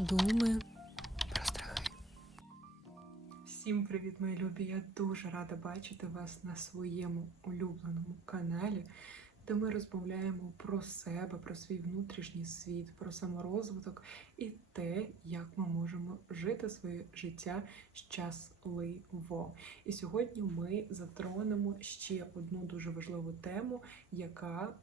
Думи про страхи. Всім привіт, мої любі! Я дуже рада бачити вас на своєму улюбленому каналі, де ми розмовляємо про себе, про свій внутрішній світ, про саморозвиток і те, як ми можемо жити своє життя щасливо. І сьогодні ми затронемо ще одну дуже важливу тему, яка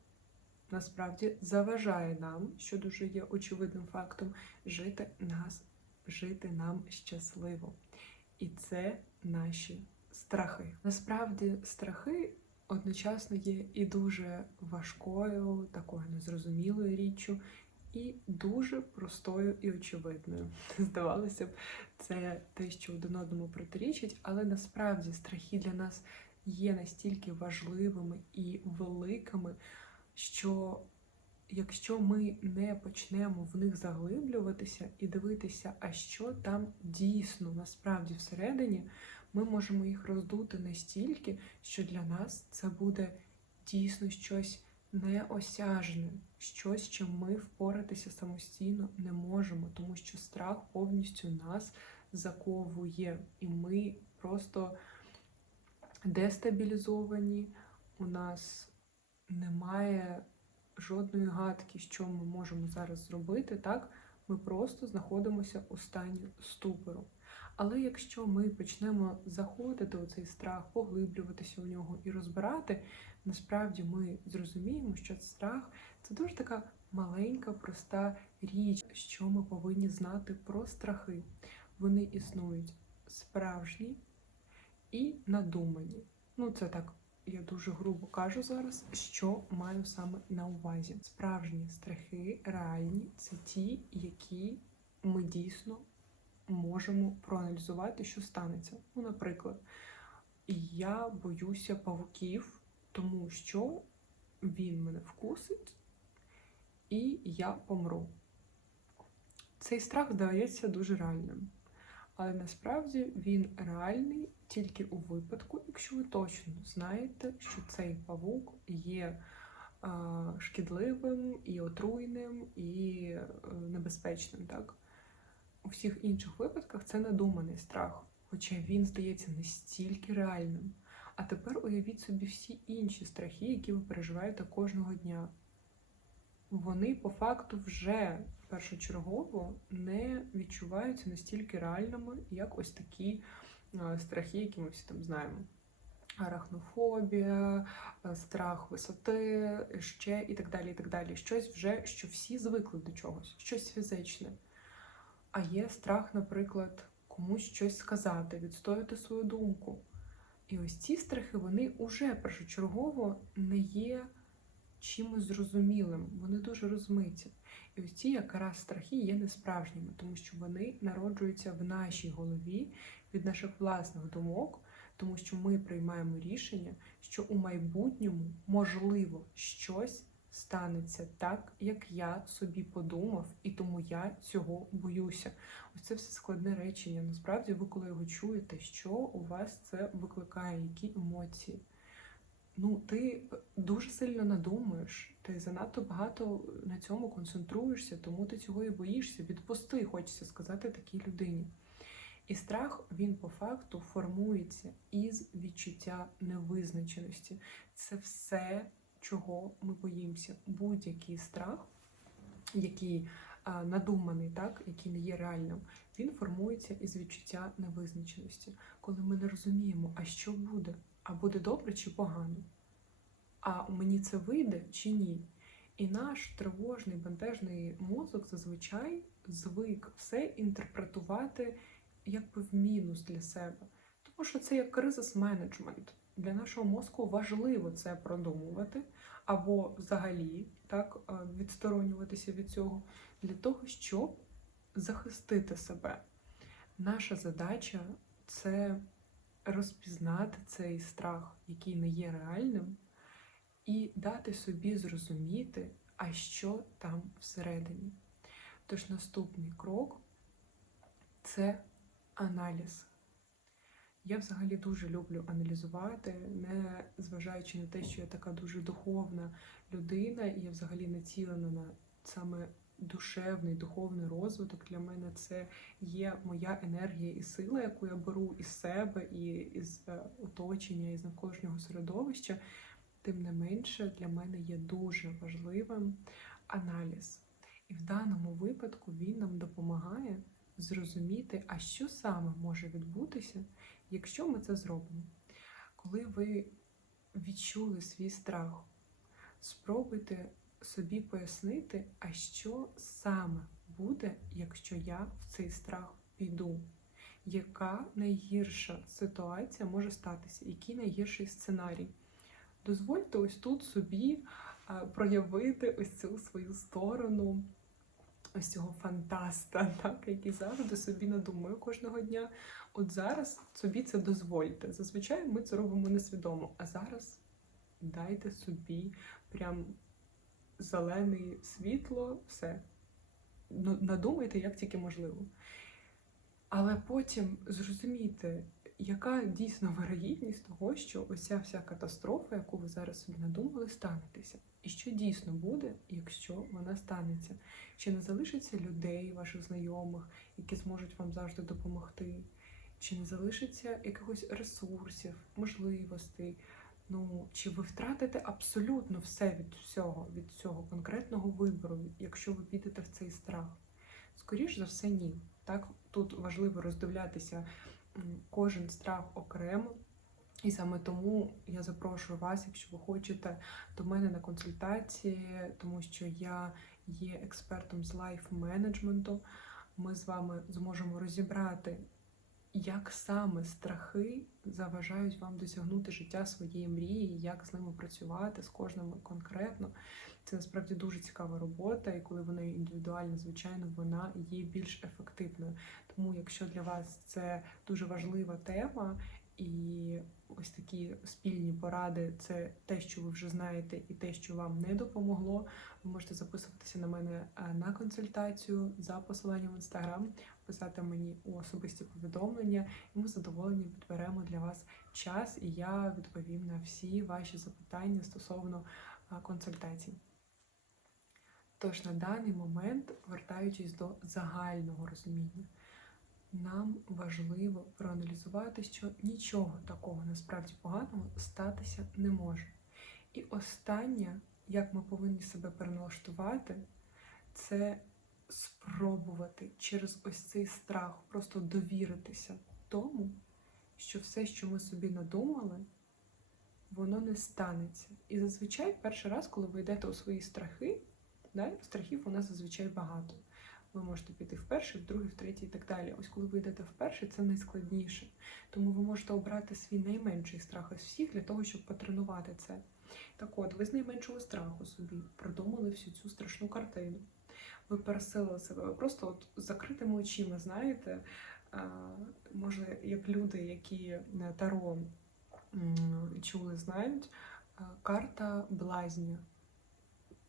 насправді заважає нам, що дуже є очевидним фактом, жити нас, жити нам щасливо. І це наші страхи. Насправді, страхи одночасно є і дуже важкою, такою незрозумілою річчю, і дуже простою і очевидною. Здавалося б, це те, що один одному протирічить, але насправді страхи для нас є настільки важливими і великими, що якщо ми не почнемо в них заглиблюватися і дивитися, а що там дійсно насправді всередині, ми можемо їх роздути настільки, що для нас це буде дійсно щось неосяжне, щось, чим ми впоратися самостійно не можемо, тому що страх повністю нас заковує, і ми просто дестабілізовані. У нас немає жодної гадки, що ми можемо зараз зробити, так ми просто знаходимося у стані ступору. Але якщо ми почнемо заходити у цей страх, поглиблюватися у нього і розбирати, насправді ми зрозуміємо, що страх це дуже така маленька, проста річ, що ми повинні знати про страхи. Вони існують справжні і надумані. Ну, це так я дуже грубо кажу зараз, що маю саме на увазі. Справжні страхи, реальні це ті, які ми дійсно можемо проаналізувати, що станеться. Ну, наприклад, я боюся павуків, тому що він мене вкусить і я помру. Цей страх здається дуже реальним. Але насправді він реальний тільки у випадку, якщо ви точно знаєте, що цей павук є а, шкідливим і отруйним і е, небезпечним. Так? У всіх інших випадках це надуманий страх, хоча він здається настільки реальним. А тепер уявіть собі всі інші страхи, які ви переживаєте кожного дня. Вони по факту вже першочергово не відчуваються настільки реальними, як ось такі е, страхи, які ми всі там знаємо. Арахнофобія, е, страх висоти, ще і так далі. і так далі. Щось вже, що всі звикли до чогось, щось фізичне. А є страх, наприклад, комусь щось сказати, відстояти свою думку. І ось ці страхи, вони уже першочергово не є чимось зрозумілим, вони дуже розмиті. І ось ці якраз страхи є несправжніми, тому що вони народжуються в нашій голові від наших власних думок, тому що ми приймаємо рішення, що у майбутньому можливо щось станеться так, як я собі подумав, і тому я цього боюся. Ось це все складне речення. Насправді, ви коли його чуєте, що у вас це викликає, які емоції. Ну, ти дуже сильно надумуєш, ти занадто багато на цьому концентруєшся, тому ти цього і боїшся. Відпусти, хочеться сказати такій людині. І страх, він по факту формується із відчуття невизначеності. Це все, чого ми боїмося. Будь-який страх, який а, надуманий, так, який не є реальним, він формується із відчуття невизначеності, коли ми не розуміємо, а що буде, а буде добре чи погано. А мені це вийде чи ні? І наш тривожний бентежний мозок зазвичай звик все інтерпретувати якби в мінус для себе. Тому що це як кризис менеджмент. Для нашого мозку важливо це продумувати, або взагалі так відсторонюватися від цього, для того, щоб захистити себе. Наша задача це розпізнати цей страх, який не є реальним, і дати собі зрозуміти, а що там всередині. Тож наступний крок це аналіз. Я взагалі дуже люблю аналізувати, не зважаючи на те, що я така дуже духовна людина, і я взагалі націлена на саме душевний, духовний розвиток. Для мене це є моя енергія і сила, яку я беру із себе і із е, оточення, із навколишнього середовища. Тим не менше, для мене є дуже важливим аналіз. І в даному випадку він нам допомагає зрозуміти, а що саме може відбутися, якщо ми це зробимо. Коли ви відчули свій страх, спробуйте собі пояснити, а що саме буде, якщо я в цей страх піду. Яка найгірша ситуація може статися? Який найгірший сценарій? Дозвольте ось тут собі а, проявити ось цю свою сторону, ось цього фантаста, так, який завжди собі надумує кожного дня. От зараз собі це дозвольте. Зазвичай ми це робимо несвідомо, а зараз дайте собі прям зелене світло, все. Ну, Надумайте, як тільки можливо. Але потім зрозумійте, яка дійсно вирогідність того, що ось вся катастрофа, яку ви зараз собі надумали, станетеся. І що дійсно буде, якщо вона станеться? Чи не залишиться людей, ваших знайомих, які зможуть вам завжди допомогти? Чи не залишиться якихось ресурсів, можливостей? Ну, чи ви втратите абсолютно все від всього, від цього конкретного вибору, якщо ви підете в цей страх? Скоріш за все, ні. Так, тут важливо роздивлятися кожен страх окремо. І саме тому я запрошую вас, якщо ви хочете, до мене на консультації, тому що я є експертом з лайф-менеджменту. Ми з вами зможемо розібрати, як саме страхи заважають вам досягнути життя своєї мрії, як з ними працювати з кожним конкретно. Це насправді дуже цікава робота, і коли вона індивідуальна, звичайно, вона є більш ефективною. Тому, якщо для вас це дуже важлива тема, і ось такі спільні поради це те, що ви вже знаєте, і те, що вам не допомогло, ви можете записуватися на мене е, на консультацію за посиланням в інстаграм, писати мені у особисті повідомлення, і ми з задоволенням підберемо для вас час, і я відповім на всі ваші запитання стосовно консультацій. Тож на даний момент, вертаючись до загального розуміння, нам важливо проаналізувати, що нічого такого насправді поганого статися не може. І останнє, як ми повинні себе переналаштувати, це спробувати через ось цей страх просто довіритися тому, що все, що ми собі надумали, воно не станеться. І зазвичай перший раз, коли ви йдете у свої страхи, да, страхів у нас зазвичай багато. Ви можете піти в перший, в другий, в третій і так далі. Ось коли ви йдете в перший, це найскладніше. Тому ви можете обрати свій найменший страх із всіх для того, щоб потренувати це. Так от, ви з найменшого страху собі продумали всю цю страшну картину. Ви пересилили себе, ви просто от з закритими очима, знаєте, може, як люди, які таро чули, знають, карта блазня.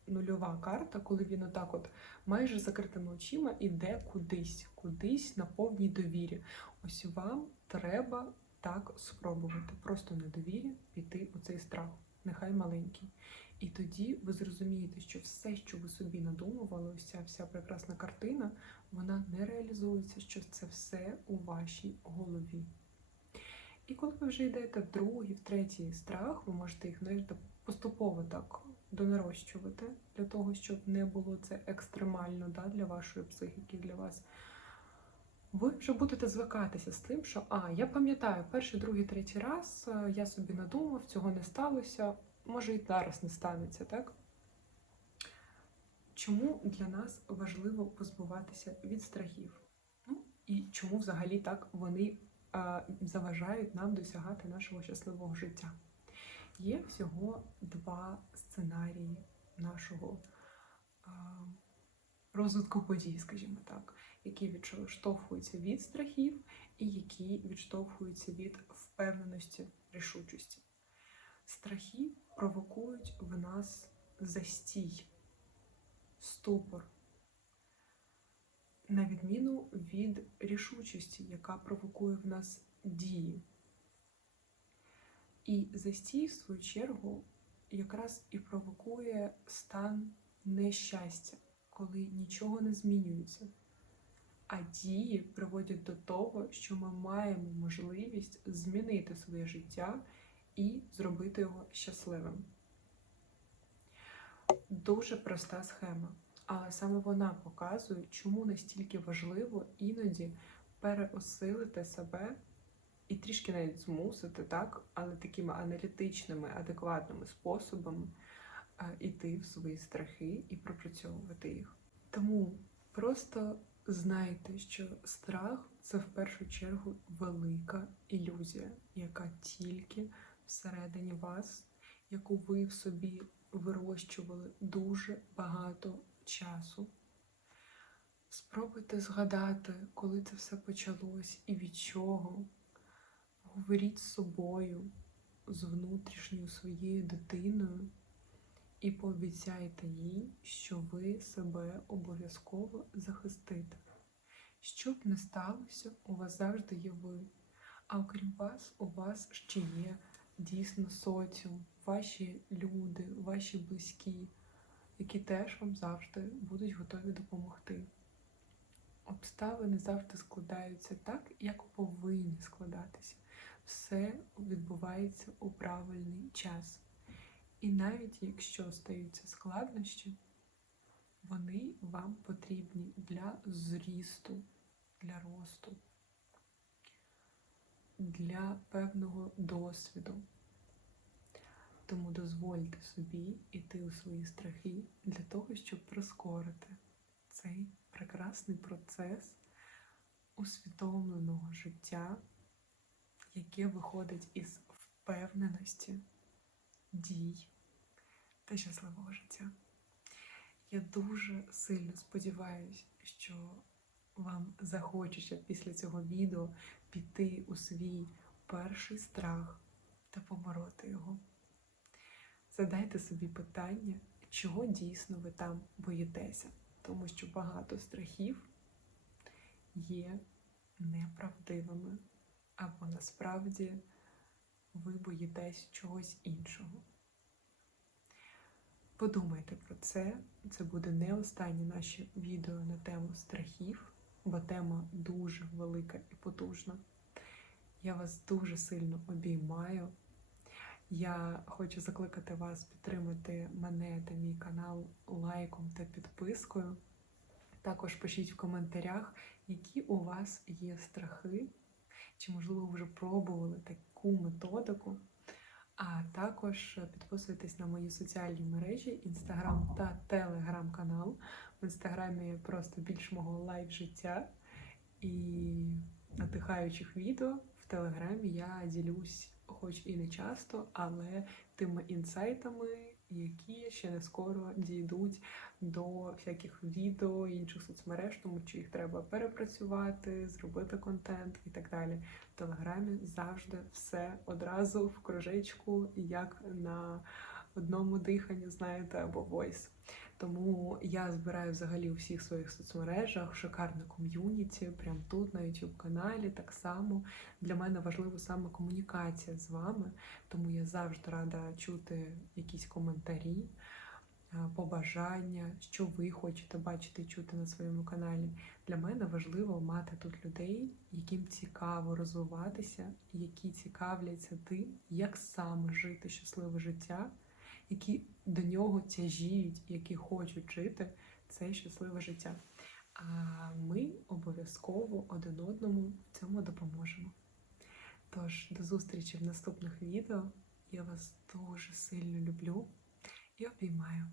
Нульова карта, коли він отак от майже закритими очима іде кудись, кудись на повній довірі. Ось вам треба так спробувати. Просто на довірі піти у цей страх, нехай маленький. І тоді ви зрозумієте, що все, що ви собі надумували, ця вся прекрасна картина, вона не реалізується, що це все у вашій голові. І коли ви вже йдете в другий, в третій страх, ви можете їх знаєте, поступово так донарощувати для того, щоб не було це екстремально да, для вашої психіки, для вас. Ви вже будете звикатися з тим, що а, я пам'ятаю, перший, другий, третій раз е, я собі надумав, цього не сталося, може і зараз не станеться, так? Чому для нас важливо позбуватися від страхів? Ну, і чому взагалі так вони а, заважають нам досягати нашого щасливого життя? Є всього два сценарії нашого а, розвитку подій, скажімо так, які відштовхуються від страхів і які відштовхуються від впевненості, рішучості. Страхи провокують в нас застій, ступор, на відміну від рішучості, яка провокує в нас дії. І застій, в свою чергу, якраз і провокує стан нещастя, коли нічого не змінюється. А дії приводять до того, що ми маємо можливість змінити своє життя і зробити його щасливим. Дуже проста схема, але саме вона показує, чому настільки важливо іноді переосилити себе і трішки навіть змусити, так, але такими аналітичними, адекватними способами е, іти в свої страхи і пропрацьовувати їх. Тому просто знайте, що страх це в першу чергу велика ілюзія, яка тільки всередині вас, яку ви в собі вирощували дуже багато часу. Спробуйте згадати, коли це все почалось і від чого. Говоріть з собою, з внутрішньою своєю дитиною і пообіцяйте їй, що ви себе обов'язково захистите. Що б не сталося, у вас завжди є ви. А окрім вас, у вас ще є дійсно соціум, ваші люди, ваші близькі, які теж вам завжди будуть готові допомогти. Обставини завжди складаються так, як повинні складатися. Все відбувається у правильний час. І навіть якщо стаються складнощі, вони вам потрібні для зрісту, для росту, для певного досвіду. Тому дозвольте собі йти у свої страхи для того, щоб прискорити цей прекрасний процес усвідомленого життя, яке виходить із впевненості, дій та щасливого життя. Я дуже сильно сподіваюся, що вам захочеться після цього відео піти у свій перший страх та побороти його. Задайте собі питання, чого дійсно ви там боїтеся, тому що багато страхів є неправдивими, або насправді ви боїтесь чогось іншого. Подумайте про це. Це буде не останнє наше відео на тему страхів, бо тема дуже велика і потужна. Я вас дуже сильно обіймаю. Я хочу закликати вас підтримати мене та мій канал лайком та підпискою. Також пишіть в коментарях, які у вас є страхи, чи, можливо, вже пробували таку методику. Також підписуйтесь на мої соціальні мережі, інстаграм та телеграм-канал. В інстаграмі просто більш мого лайв життя і надихаючих відео. В телеграмі я ділюсь, хоч і не часто, але тими інсайтами, які ще не скоро дійдуть до всяких відео інших соцмереж, тому що їх треба перепрацювати, зробити контент і так далі. В телеграмі завжди все одразу в кружечку, як на одному диханні, знаєте, або войс. Тому я збираю взагалі у всіх своїх соцмережах шикарне ком'юніті, прямо тут на youtube каналі. Так само для мене важлива саме комунікація з вами, тому я завжди рада чути якісь коментарі, побажання, що ви хочете бачити і чути на своєму каналі. Для мене важливо мати тут людей, яким цікаво розвиватися, які цікавляться тим, як саме жити щасливе життя, які до нього тяжіють, які хочуть жити це щасливе життя. А ми обов'язково один одному в цьому допоможемо. Тож, до зустрічі в наступних відео. Я вас дуже сильно люблю і обіймаю.